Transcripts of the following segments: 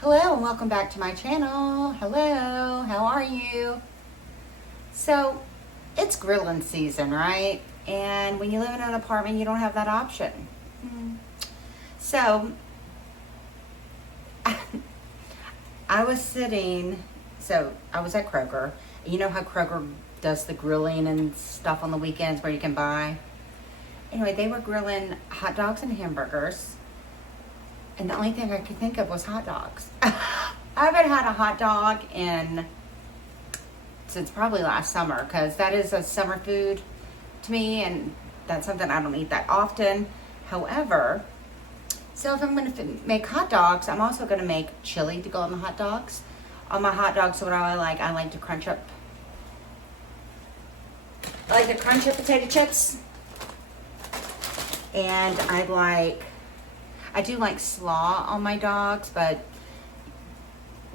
Hello and welcome back to my channel. Hello, how are you? So, it's grilling season, right? And when you live in an apartment, you don't have that option. So, I was at Kroger. You know how Kroger does the grilling and stuff on the weekends where you can buy? Anyway, they were grilling hot dogs and hamburgers. And the only thing I could think of was hot dogs. I haven't had a hot dog since probably last summer, because that is a summer food to me, and that's something I don't eat that often. However, so if I'm going to make hot dogs, I'm also going to make chili to go on the hot dogs. On my hot dogs, what I like to crunch up. I like to crunch up potato chips, and I do like slaw on my dogs, but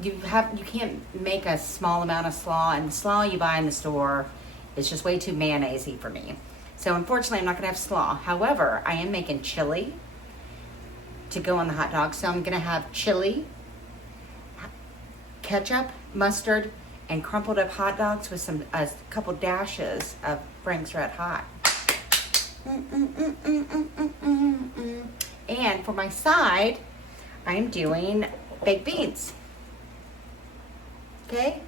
you can't make a small amount of slaw, and the slaw you buy in the store is just way too mayonnaisey for me. So unfortunately, I'm not gonna have slaw. However, I am making chili to go on the hot dog. So I'm gonna have chili, ketchup, mustard, and crumpled up hot dogs with a couple dashes of Frank's Red Hot. And for my side, I am doing baked beans. Okay?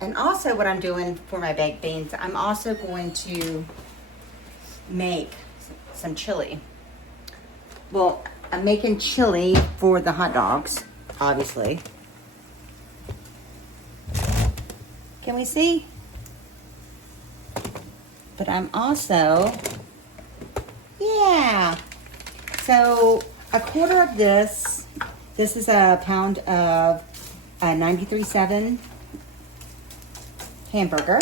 And also what I'm doing for my baked beans, I'm also going to make some chili. Well, I'm making chili for the hot dogs, obviously. Can we see? But I'm also, so a quarter of this is a pound of 93.7 hamburger.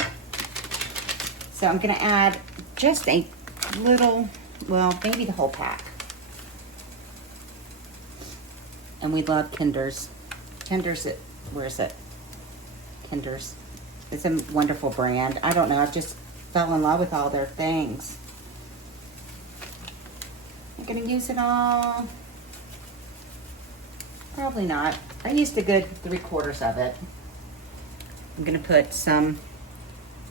So I'm gonna add just a little, well, maybe the whole pack. And we love Kinder's. Where is it? Kinder's. It's a wonderful brand. I don't know, I've just fell in love with all their things. I'm gonna use it all. Probably not. I used a good 3/4 of it. I'm gonna put some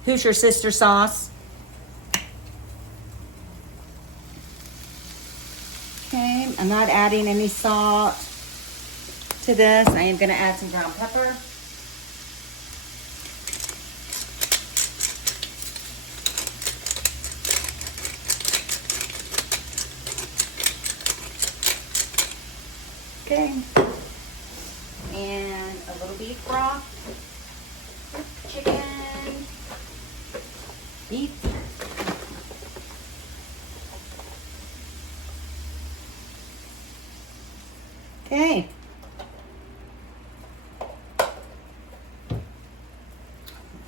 Hoosier Sister sauce. Okay, I'm not adding any salt to this. I am gonna add some ground pepper. Okay, and a little beef broth, chicken, beef. Okay.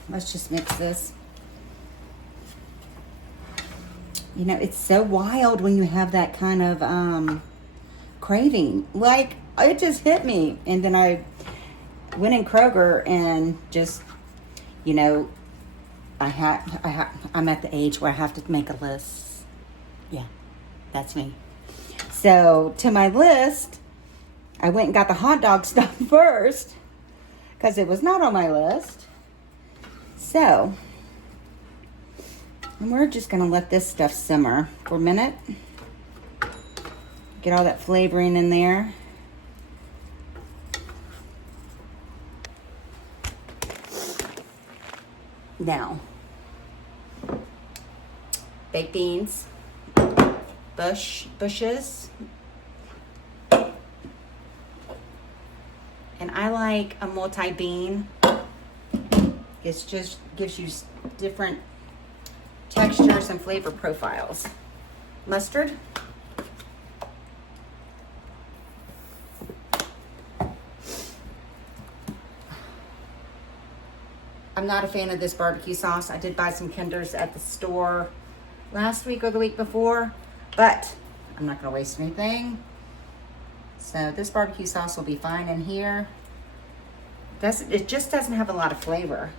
Let's just mix this. You know, it's so wild when you have that kind of craving. Like, it just hit me. And then I went in Kroger and just, you know, I'm at the age where I have to make a list. Yeah, that's me. So to my list, I went and got the hot dog stuff first because it was not on my list. So, and we're just gonna let this stuff simmer for a minute. Get all that flavoring in there. Now, baked beans, bushes, and I like a multi-bean. It just gives you different textures and flavor profiles. Mustard. I'm not a fan of this barbecue sauce. I did buy some Kinder's at the store last week or the week before, but I'm not gonna waste anything. So this barbecue sauce will be fine in here. It just doesn't have a lot of flavor.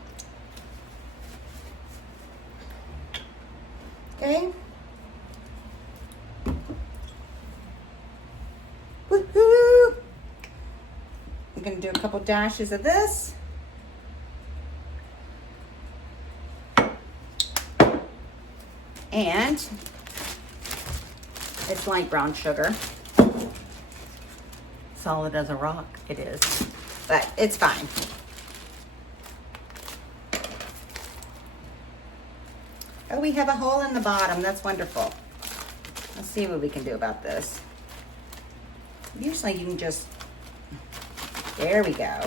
Okay. gonna do a couple dashes of this. And it's light brown sugar. Solid as a rock, it is. But it's fine. Oh, we have a hole in the bottom. That's wonderful. Let's see what we can do about this. Usually you can just, there we go.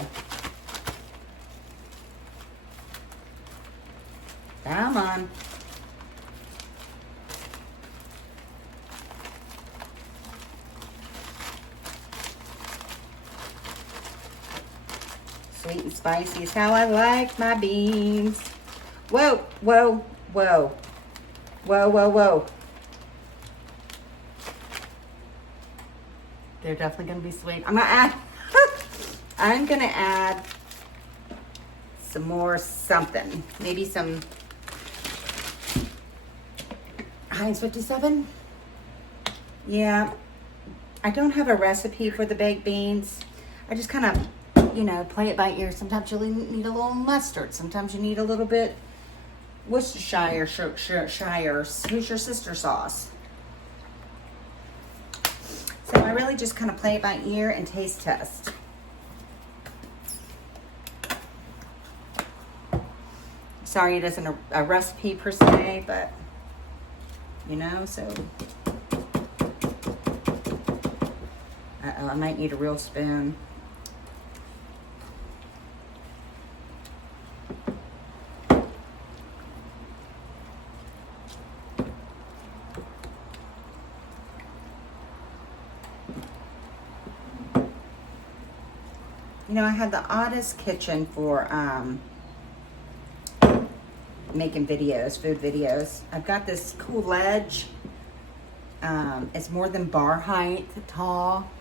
Come on. Sweet and spicy is how I like my beans. Whoa, whoa, whoa. Whoa, whoa, whoa. They're definitely gonna be sweet. I'm gonna add some more something. Maybe some Heinz 57. Yeah, I don't have a recipe for the baked beans. I just kind of, you know, play it by ear. Sometimes you need a little mustard. Sometimes you need a little bit Worcestershire, who's your sister sauce. So I really just kind of play it by ear and taste test. Sorry it isn't a recipe per se, but you know, so. Uh-oh, I might need a real spoon. You know, I had the oddest kitchen for making videos, food videos. I've got this cool ledge. It's more than bar height tall,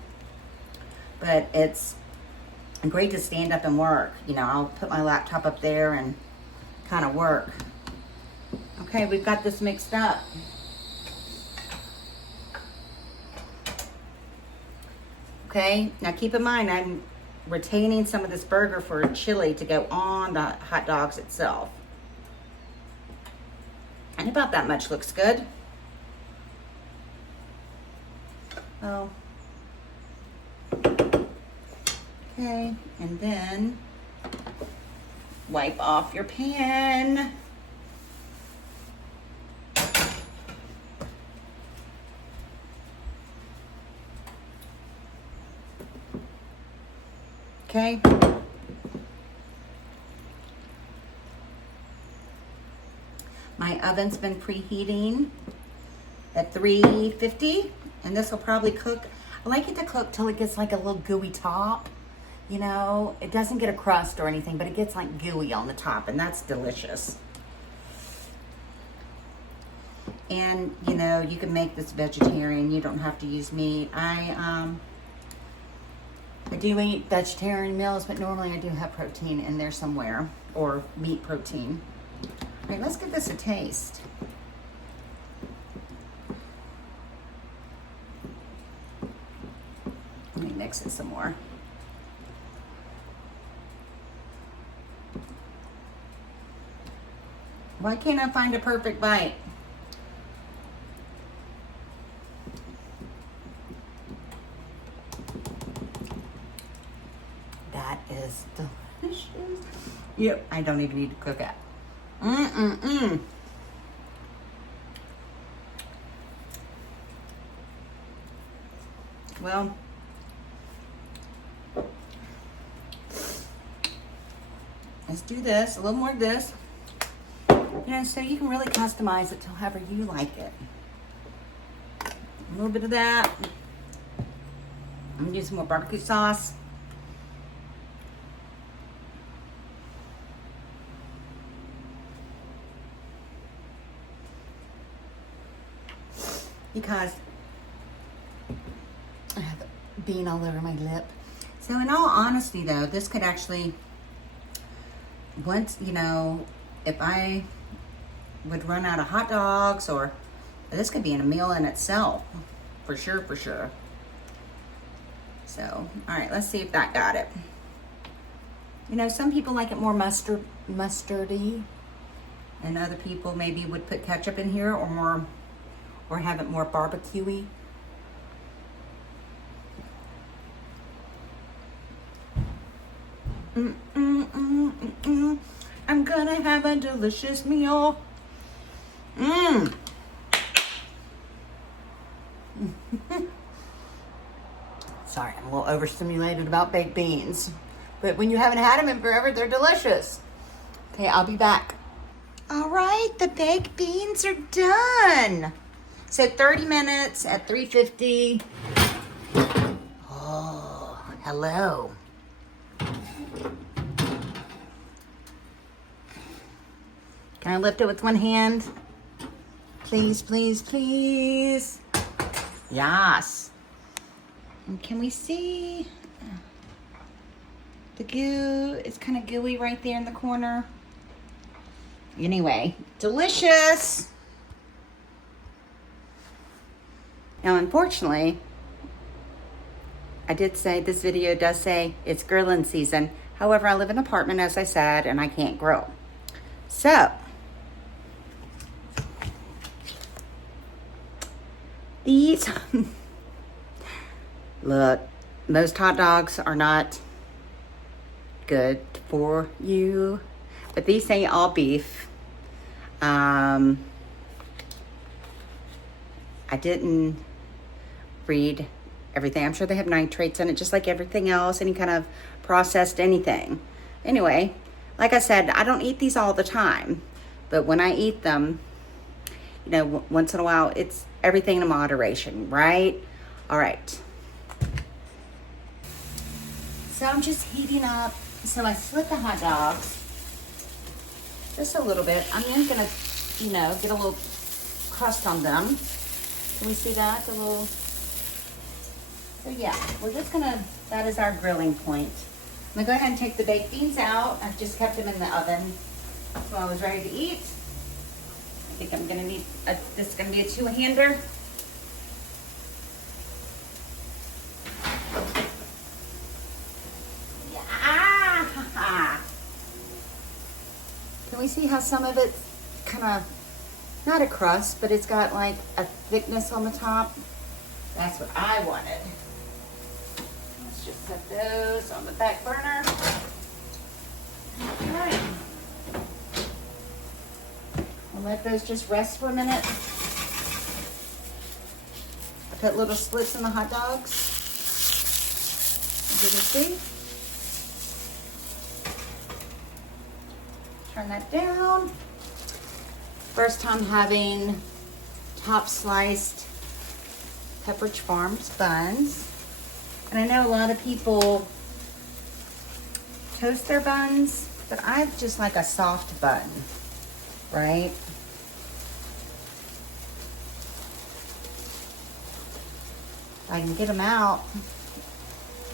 but it's great to stand up and work. You know, I'll put my laptop up there and kind of work. Okay, we've got this mixed up. Okay, now keep in mind, I'm retaining some of this burger for chili to go on the hot dogs itself. And about that much looks good. Oh. Okay, and then wipe off your pan. Okay. My oven's been preheating at 350, and this will probably cook. I like it to cook till it gets like a little gooey top. You know, it doesn't get a crust or anything, but it gets like gooey on the top, and that's delicious. And you know, you can make this vegetarian. You don't have to use meat. I do eat vegetarian meals, but normally I do have protein in there somewhere, or meat protein. All right, let's give this a taste. Let me mix it some more. Why can't I find a perfect bite? That is delicious. Yep, I don't even need to cook it. Well, let's do this, a little more of this. You know, so you can really customize it to however you like it. A little bit of that. I'm gonna do some more barbecue sauce. Because I have bean all over my lip. So in all honesty though, this could actually, once, you know, if I would run out of hot dogs, or this could be in a meal in itself, for sure, for sure. So, all right, let's see if that got it. You know, some people like it more mustardy, and other people maybe would put ketchup in here or have it more barbecue-y. I'm gonna have a delicious meal. Sorry, I'm a little overstimulated about baked beans. But when you haven't had them in forever, they're delicious. Okay, I'll be back. All right, the baked beans are done. So 30 minutes at 350. Oh, hello. Can I lift it with one hand? Please, please, please. Yes. And can we see the goo? It's kind of gooey right there in the corner. Anyway, delicious. Now, unfortunately, I did say this video does say it's grilling season. However, I live in an apartment, as I said, and I can't grill. So, these, look, most hot dogs are not good for you, but these say all beef. I didn't read everything. I'm sure they have nitrates in it, just like everything else, any kind of processed anything. Anyway, like I said, I don't eat these all the time, but when I eat them, you know, once in a while, it's everything in moderation, right? All right. So I'm just heating up. So I split the hot dogs just a little bit. I'm then gonna, you know, get a little crust on them. Can we see that? A little. So yeah, we're just gonna, that is our grilling point. I'm gonna go ahead and take the baked beans out. I've just kept them in the oven so I was ready to eat. I think I'm gonna need, this is gonna be a two-hander. Yeah. Can we see how some of it's kind of, not a crust, but it's got like a thickness on the top? That's what I wanted. Let's just set those on the back burner. All right. I'll let those just rest for a minute. I put little slits in the hot dogs, as you can see. Turn that down. First time having top sliced Pepperidge Farms buns. And I know a lot of people toast their buns, but I just like a soft bun, right? I can get them out.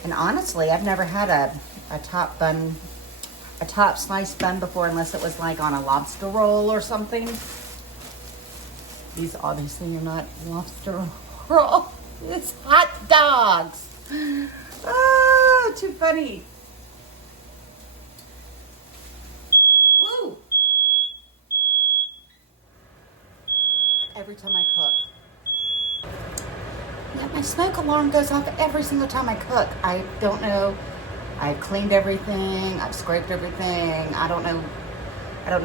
And honestly, I've never had a top sliced bun before, unless it was like on a lobster roll or something. These obviously are not lobster roll. It's hot dogs. Oh, too funny. Woo. Every time I cook. Yeah, my smoke alarm goes off every single time I cook. I don't know. I've cleaned everything. I've scraped everything. I don't know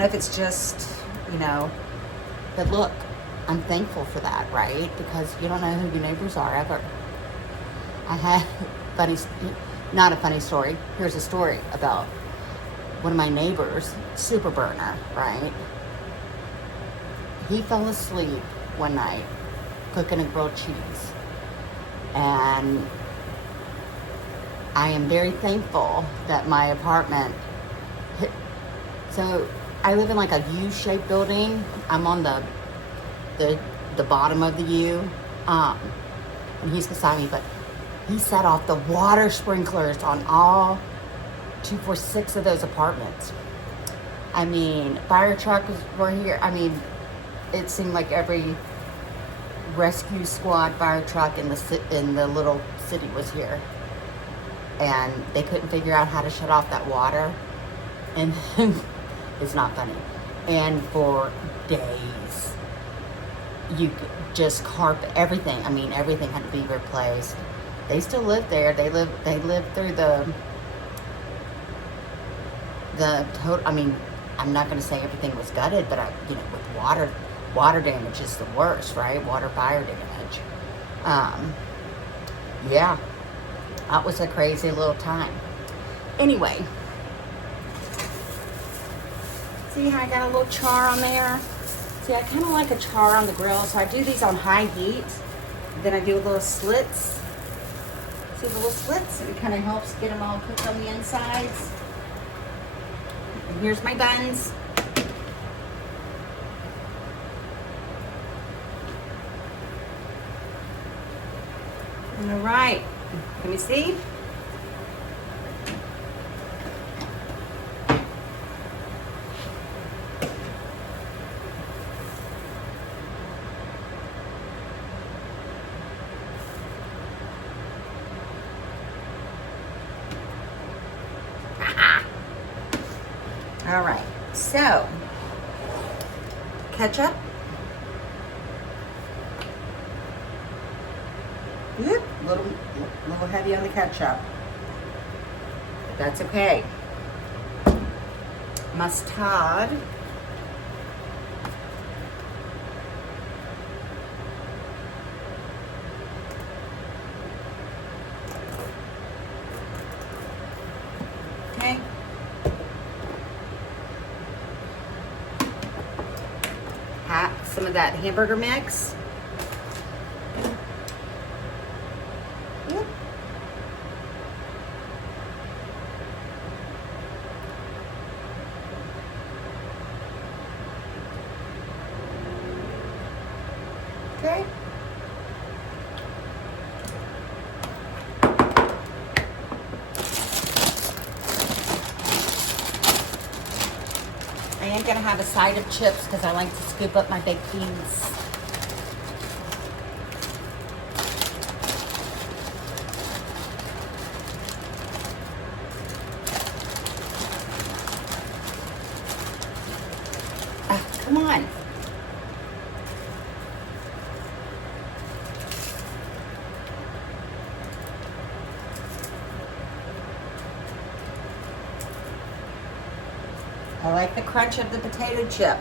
if it's just, you know, but look, I'm thankful for that, right? Because you don't know who your neighbors are ever. I had not a funny story. Here's a story about one of my neighbors, super burner, right? He fell asleep one night cooking a grilled cheese. And I am very thankful that my apartment, so I live in like a U-shaped building. I'm on the bottom of the U, and he's beside me, but he set off the water sprinklers on all 246 of those apartments. I mean, fire trucks were here. I mean, it seemed like every rescue squad fire truck in the little city was here. and they couldn't figure out how to shut off that water. And it's not funny. And for days, you could just carpet everything. I mean, everything had to be replaced. They still live there. They lived through the total. I mean, I'm not going to say everything was gutted, but with water damage is the worst, right? Water fire damage. Yeah, that was a crazy little time. Anyway, see how I got a little char on there? See, I kind of like a char on the grill, so I do these on high heat. Then I do little slits. See the little slits? It kind of helps get them all cooked on the insides. And here's my buns. All right, let me see. All right, so ketchup. Whoop, little heavy on the ketchup, but that's okay. Mustard. Okay. Some of that hamburger mix. Yep. Okay. I am going to have a side of chips because I like to scoop up my baked beans. Come on. I like the crunch of the potato chip.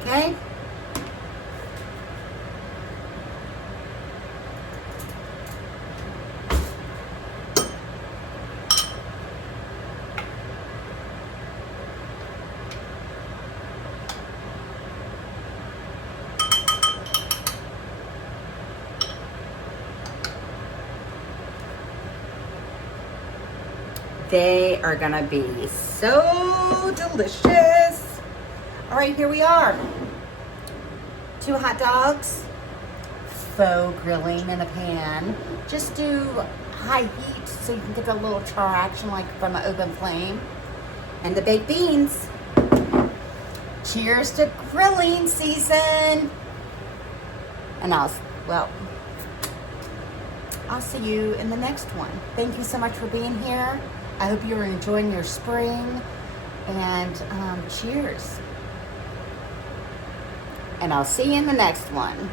Okay. They are gonna be so delicious. All right, here we are. 2 hot dogs, faux grilling in a pan. Just do high heat so you can get a little char action like from an open flame. And the baked beans. Cheers to grilling season. And I'll see you in the next one. Thank you so much for being here. I hope you're enjoying your spring, and cheers. And I'll see you in the next one.